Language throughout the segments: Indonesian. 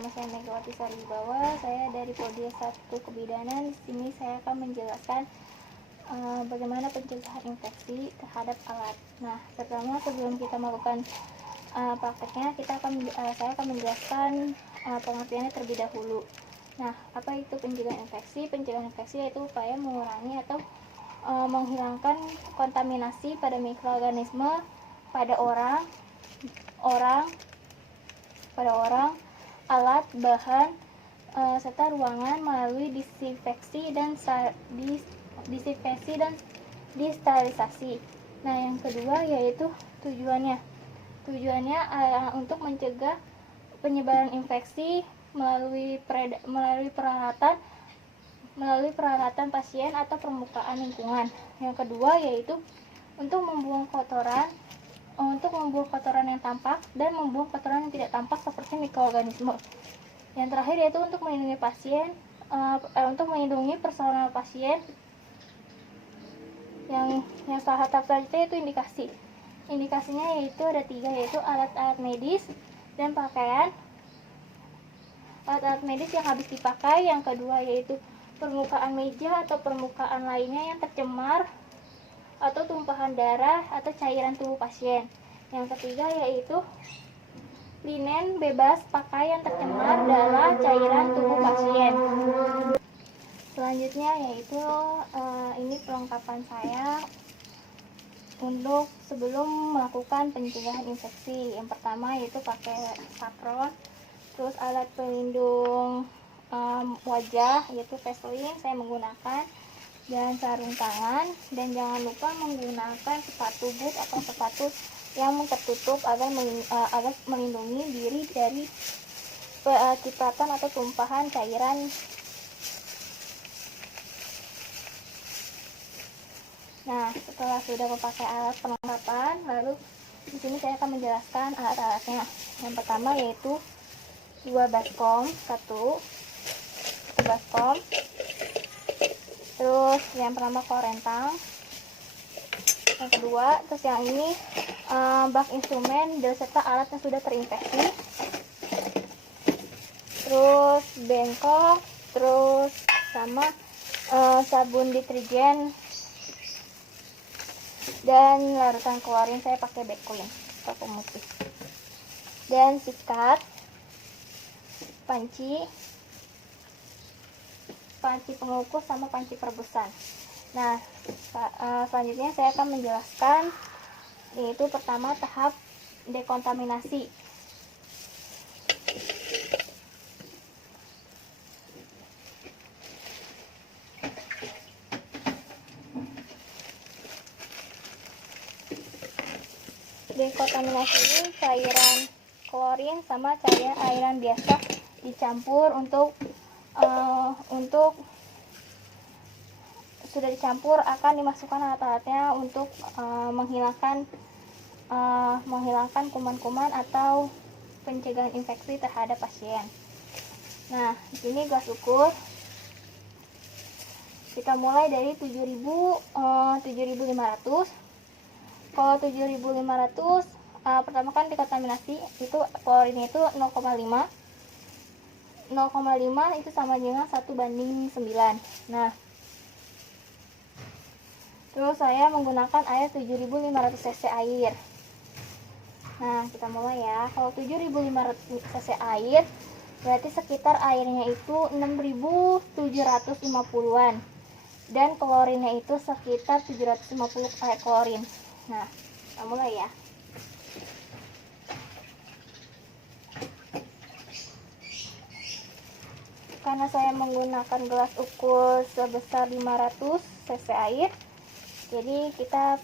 Nama saya Megawati Sariwibawa, saya dari Prodi S1 Kebidanan. Di sini saya akan menjelaskan bagaimana pencegahan infeksi terhadap alat. Nah, pertama sebelum kita melakukan prakteknya, saya akan menjelaskan pengertiannya terlebih dahulu. Nah, apa itu pencegahan infeksi? Pencegahan infeksi yaitu upaya mengurangi atau menghilangkan kontaminasi pada mikroorganisme pada orang, alat, bahan, serta ruangan melalui disinfeksi dan disterilisasi. Nah, yang kedua yaitu tujuannya untuk mencegah penyebaran infeksi melalui peralatan pasien atau permukaan lingkungan. Yang kedua yaitu untuk membuang kotoran yang tampak dan membuang kotoran yang tidak tampak seperti mikroorganisme. Yang terakhir yaitu untuk melindungi personal pasien. Yang tahap selanjutnya itu indikasi. Indikasinya yaitu ada 3, yaitu alat-alat medis dan pakaian. Alat-alat medis yang habis dipakai. Yang kedua yaitu permukaan meja atau permukaan lainnya yang tercemar atau tumpahan darah atau cairan tubuh pasien. Yang ketiga yaitu linen bebas pakai yang tercemar darah, cairan tubuh pasien. Selanjutnya yaitu ini perlengkapan saya untuk sebelum melakukan pencegahan infeksi. Yang pertama yaitu pakai apron, terus alat pelindung wajah yaitu Vaseline saya menggunakan, dan sarung tangan, dan jangan lupa menggunakan sepatu boot atau sepatu yang tertutup agar melindungi diri dari cipratan atau tumpahan cairan. Nah, setelah sudah memakai alat perlengkapan, lalu di sini saya akan menjelaskan alat-alatnya. Yang pertama yaitu 2 baskom, satu baskom. Terus yang pertama korentang, yang kedua, terus yang ini bak instrumen beserta alat yang sudah terinfeksi, terus bengkok, terus sama sabun deterjen dan larutan klorin, saya pakai Bekuin atau pemutih, dan sikat, panci pengukus sama panci perebusan. Nah, selanjutnya saya akan menjelaskan yaitu pertama tahap dekontaminasi. Dekontaminasi ini cairan klorin sama cairan biasa dicampur untuk sudah dicampur akan dimasukkan alat-alatnya untuk menghilangkan kuman-kuman atau pencegahan infeksi terhadap pasien. Nah, di sini gelas ukur kita mulai dari 7.500. Kalau 7.500 pertama kan dekontaminasi itu klorinnya itu 0,5 itu sama dengan 1:9. Nah, terus saya menggunakan air 7.500 cc air. Nah, kita mulai ya. Kalau 7.500 cc air berarti sekitar airnya itu 6.750-an, dan klorinnya itu sekitar 750 klorin. Nah, kita mulai ya. Karena saya menggunakan gelas ukur sebesar 500 cc air, jadi kita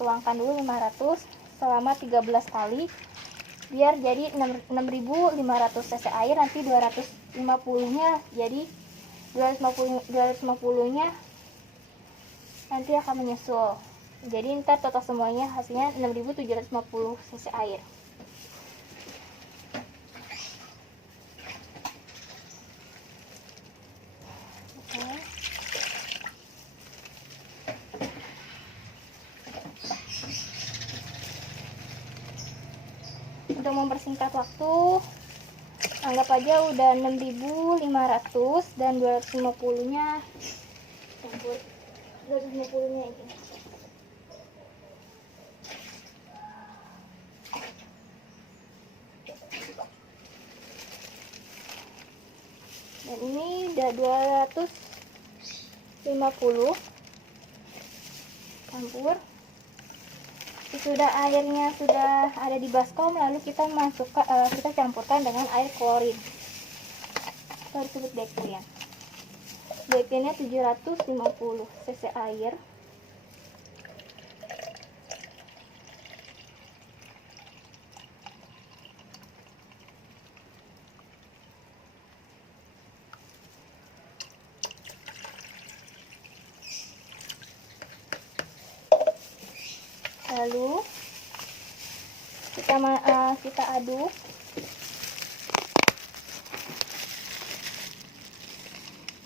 tuangkan dulu 500 selama 13 kali biar jadi 6.500 cc air. Nanti 250 nya jadi 250 nya nanti akan menyusul, jadi ntar total semuanya hasilnya 6.750 cc air. Untuk mempersingkat waktu, Anggap aja udah 6.500 dan 250-nya campur. 250-nya ini. Dan ini udah 250 campur. Sudah airnya sudah ada di baskom, lalu kita kita campurkan dengan air klorin. Kita disebut bekuin. Bekuinnya 750 cc air. Lalu kita aduk.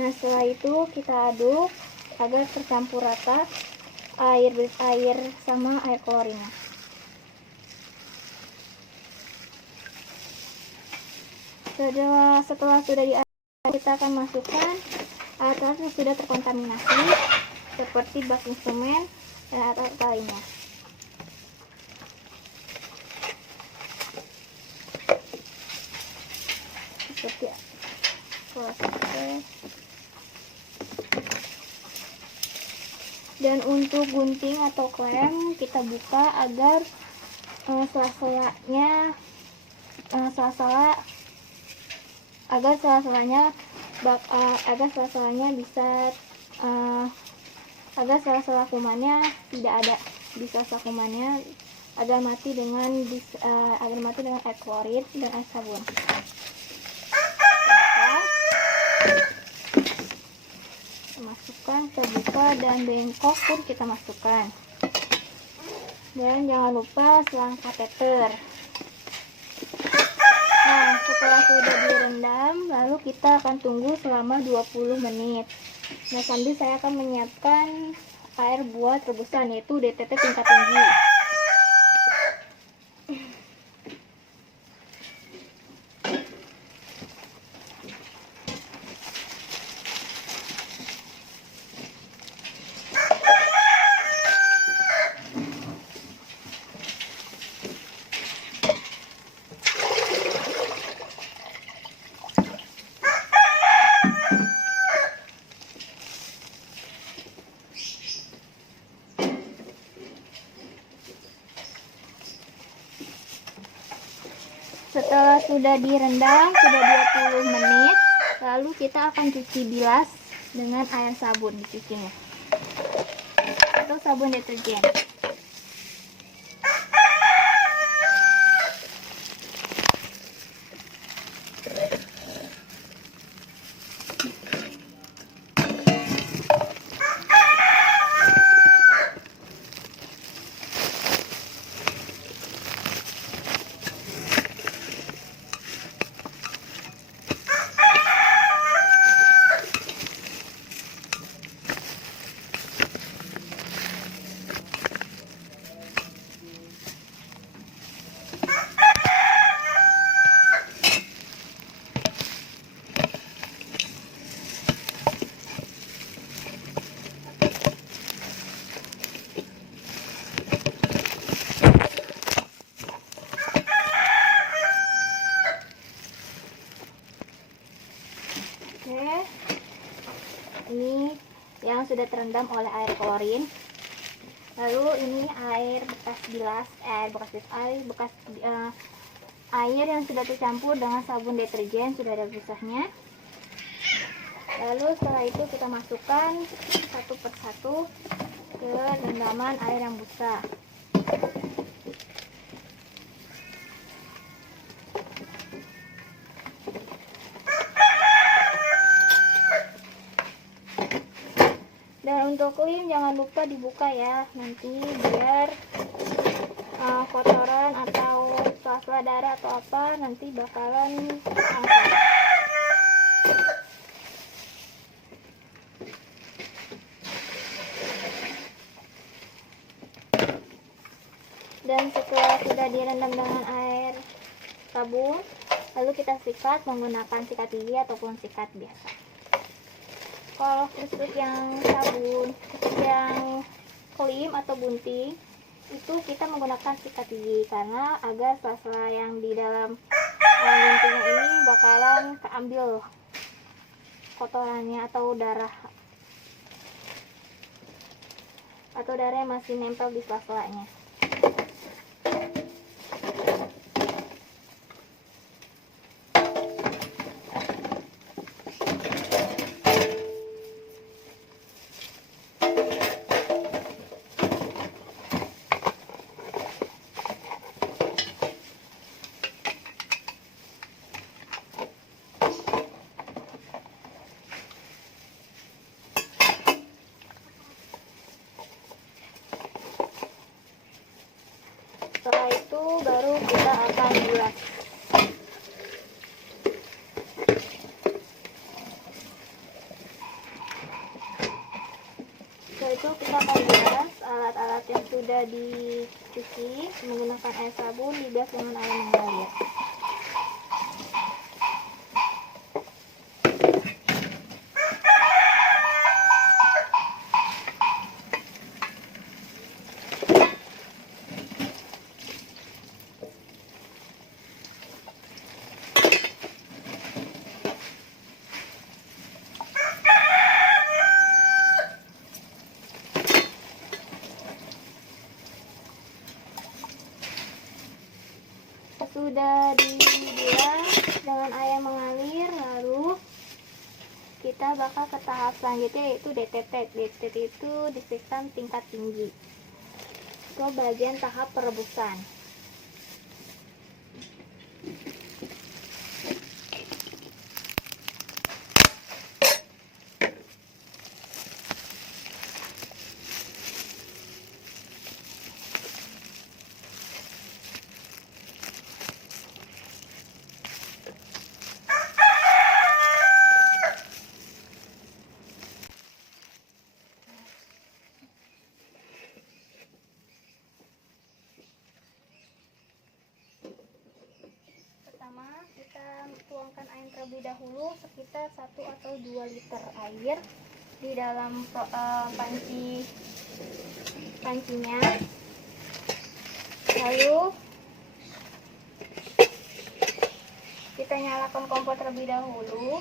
Nah, setelah itu kita aduk agar tercampur rata air sama air klorinnya. Setelah sudah diaduk, kita akan masukkan alat-alat yang sudah terkontaminasi seperti bak instrumen dan alat-alat lainnya. Seperti dan untuk gunting atau klem kita buka agar sela-sela kumannya tidak ada di sela-sela kumannya, agar mati dengan air klorin dan air sabun. Masukkan, kita buka, dan bengkok pun kita masukkan. Dan jangan lupa selang kateter. Nah, setelah sudah direndam, lalu kita akan tunggu selama 20 menit. Nah, sambil saya akan menyiapkan air buat rebusan, yaitu DTT tingkat tinggi. Setelah sudah direndam, sudah 20 menit, lalu kita akan cuci bilas dengan air sabun dicucinya, atau sabun deterjen. Oke, ini yang sudah terendam oleh air klorin. Lalu ini air bekas bilas, air yang sudah tercampur dengan sabun deterjen, sudah ada pisahnya. Lalu setelah itu kita masukkan satu persatu ke rendaman air yang busa. Dan untuk lem jangan lupa dibuka ya, nanti biar kotoran atau sela-sela darah atau apa nanti bakalan angkat. Dan setelah sudah direndam dengan air sabun, lalu kita sikat menggunakan sikat gigi ataupun sikat biasa. Kalau khusus yang sabun, yang klim atau bunting, itu kita menggunakan sikat gigi karena agar sela-sela yang di dalam buntingnya ini bakalan keambil kotorannya atau darah yang masih nempel di sela-selanya. Setelah itu baru kita akan bilas. Setelah itu kita akan bilas alat-alat yang sudah dicuci menggunakan air sabun, dibilas dengan air mengalir. Sudah dibilas dengan air mengalir, lalu kita bakal ke tahap selanjutnya, yaitu DTT. DTT itu disinfektan tingkat tinggi, ke bagian tahap perebusan. Pertama, kita tuangkan air terlebih dahulu sekitar 1 atau 2 liter air di dalam pancinya. Lalu kita nyalakan kompor terlebih dahulu.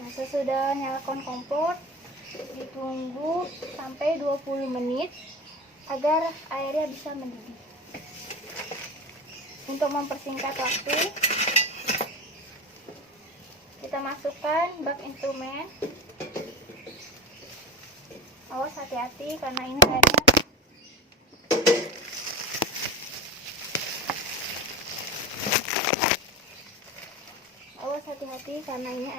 Nah, sesudah nyalakan kompor, ditunggu sampai 20 menit agar airnya bisa mendidih. Untuk mempersingkat waktu, kita masukkan bak instrumen. Awas hati-hati karena ini airnya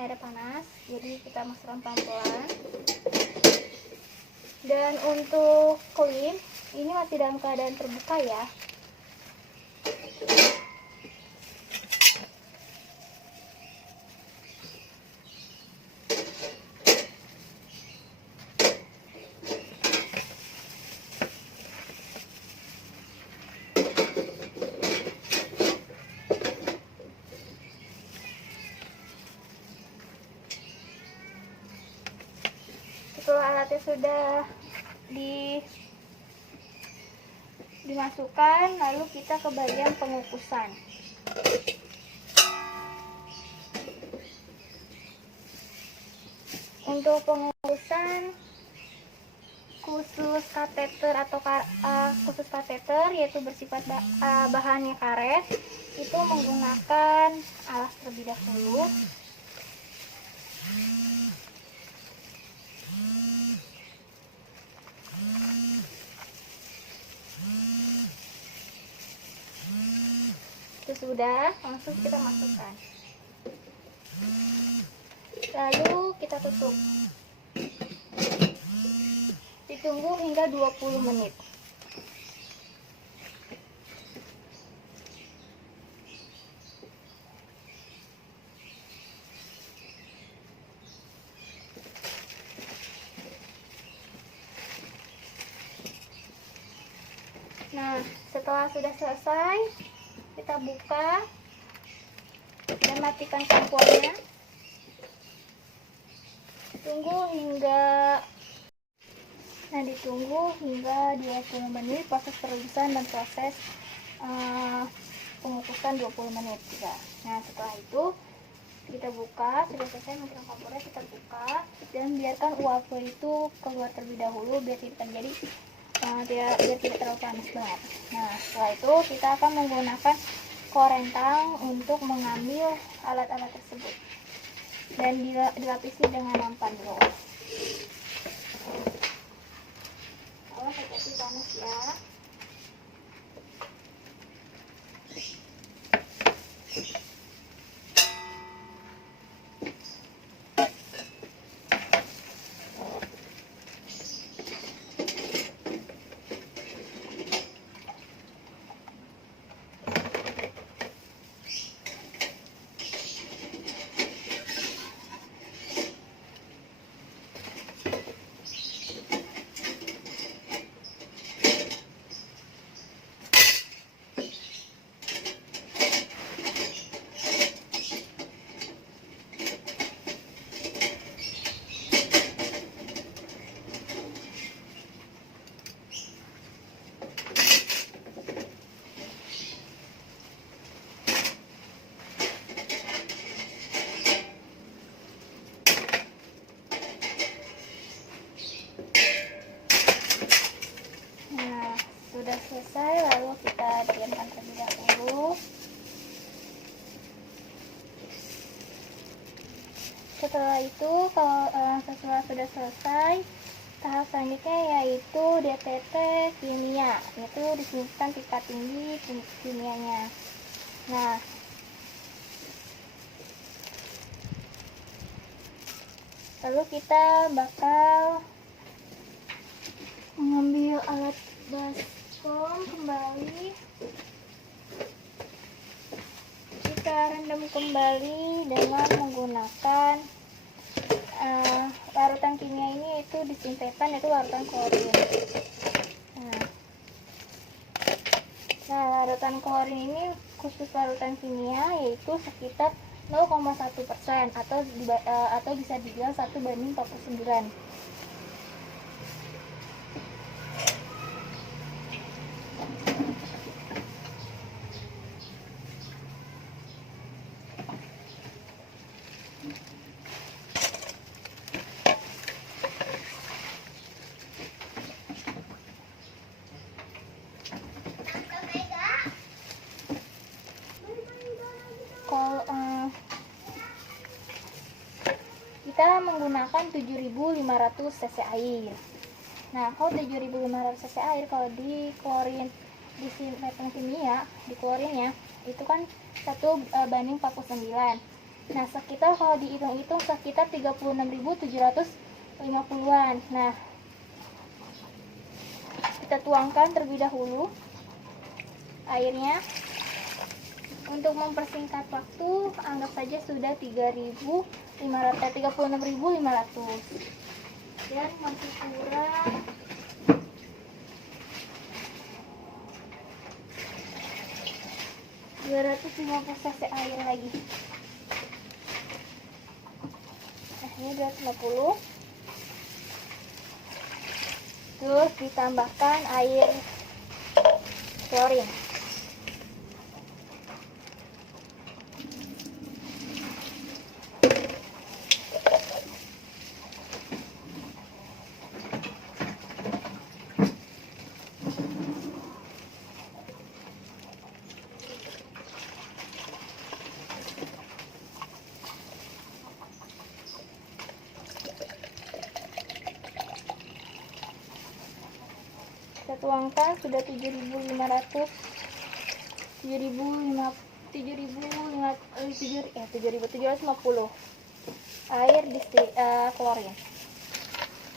airnya panas, jadi kita masukkan pelan-pelan. Dan untuk klim, ini masih dalam keadaan terbuka ya. Setelah alatnya sudah dimasukkan, lalu kita ke bagian pengukusan. Untuk pengukusan khusus kateter yaitu bersifat bahannya karet, itu menggunakan alas terlebih dahulu. Sudah, langsung kita masukkan. Lalu kita tutup. Ditunggu hingga 20 menit. Nah, setelah sudah selesai, kita buka dan matikan kompornya. Ditunggu hingga 20 menit proses perebusan dan proses pengukusan 20 menit juga. Nah, setelah itu kita buka, sudah selesai matikan kompornya, kita buka dan biarkan uap itu keluar terlebih dahulu biar tidak terjadi biar tidak terlalu panas banget. Nah, setelah itu kita akan menggunakan korentang untuk mengambil alat-alat tersebut dan dilapisi dengan nampan dulu. Awas hati-hati panas ya. Sudah selesai, lalu kita diamkan terlebih dahulu. Setelah itu, kalau setelah sudah selesai, tahap selanjutnya yaitu DTT kimia, yaitu disimpan tingkat tinggi kimianya. Nah, lalu kita bakal mengambil alat baskom kembali, kita rendam kembali dengan menggunakan larutan kimia ini, yaitu disinfektan, yaitu larutan klorin. Nah, larutan klorin ini khusus larutan kimia, yaitu sekitar 0,1% atau bisa dibilang 1:49. Kita menggunakan 7.500 cc air. Nah, kalau 7.500 cc air, kalau di klorin, disinfektan kimia, di klorinnya itu kan 1:49. Nah, sekitar kalau dihitung-hitung sekitar 36.750-an. Nah, kita tuangkan terlebih dahulu airnya. Untuk mempersingkat waktu, anggap saja sudah 36.500 dan masih kurang 250 cc air lagi. Nah, ini 250. Terus ditambahkan air klorin. Kita tuangkan sudah 7.550 air klorin.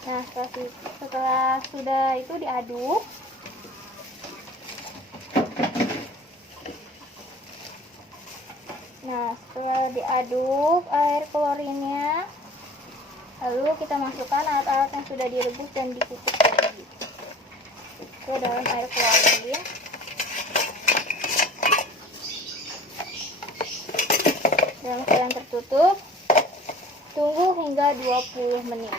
Nah, setelah sudah itu diaduk. Nah, setelah diaduk air klorinnya, lalu kita masukkan alat-alat yang sudah direbus dan dikukus tadi ke dalam air klorin. tertutup. Tunggu hingga 20 menit.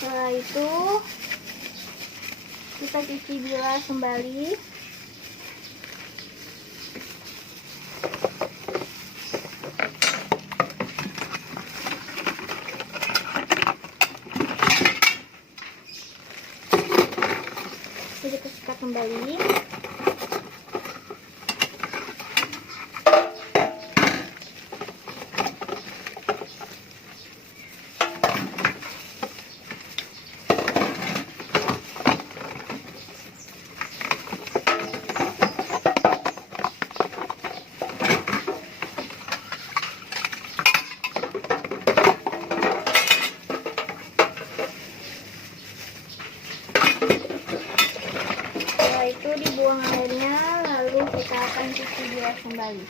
Setelah itu kita cuci bilas kembali. Kita sikat kembali. Itu dibuang airnya, lalu kita akan cuci bilas kembali.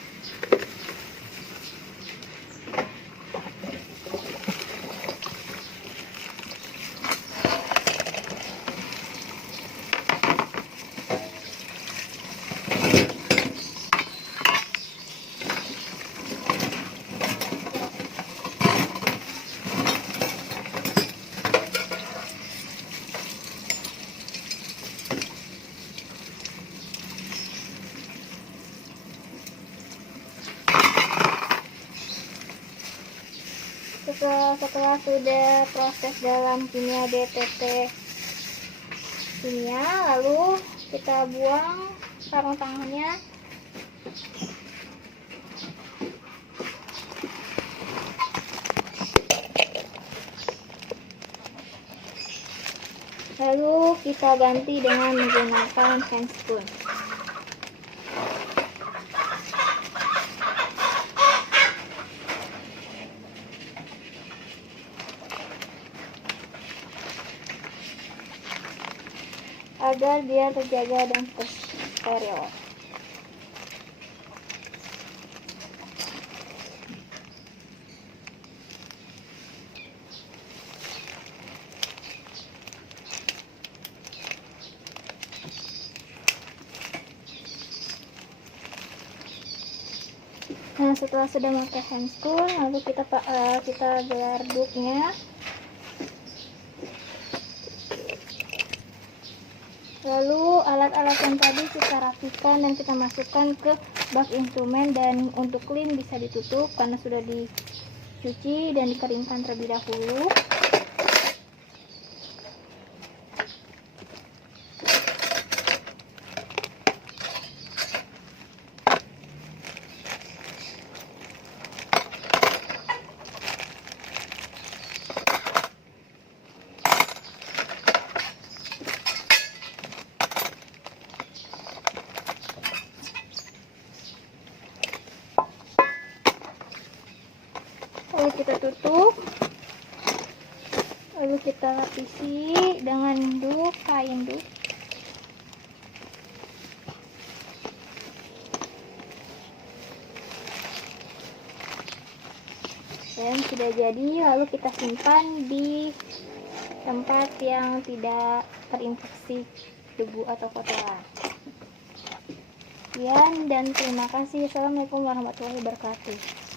Setelah sudah proses dalam kimia DTT kimia, lalu kita buang sarung tangannya. Lalu kita ganti dengan menggunakan handspoon. Agar dia terjaga dan steril. Nah, setelah sudah memakai handspoon, lalu kita garduknya. Lalu alat-alat yang tadi kita rapikan dan kita masukkan ke bak instrumen, dan untuk lem bisa ditutup karena sudah dicuci dan dikeringkan terlebih dahulu. Lalu kita tutup, lalu kita lapisi dengan kain duk. Dan sudah jadi, lalu kita simpan di tempat yang tidak terinfeksi debu atau kotoran. Sekian dan terima kasih. Assalamualaikum warahmatullahi wabarakatuh.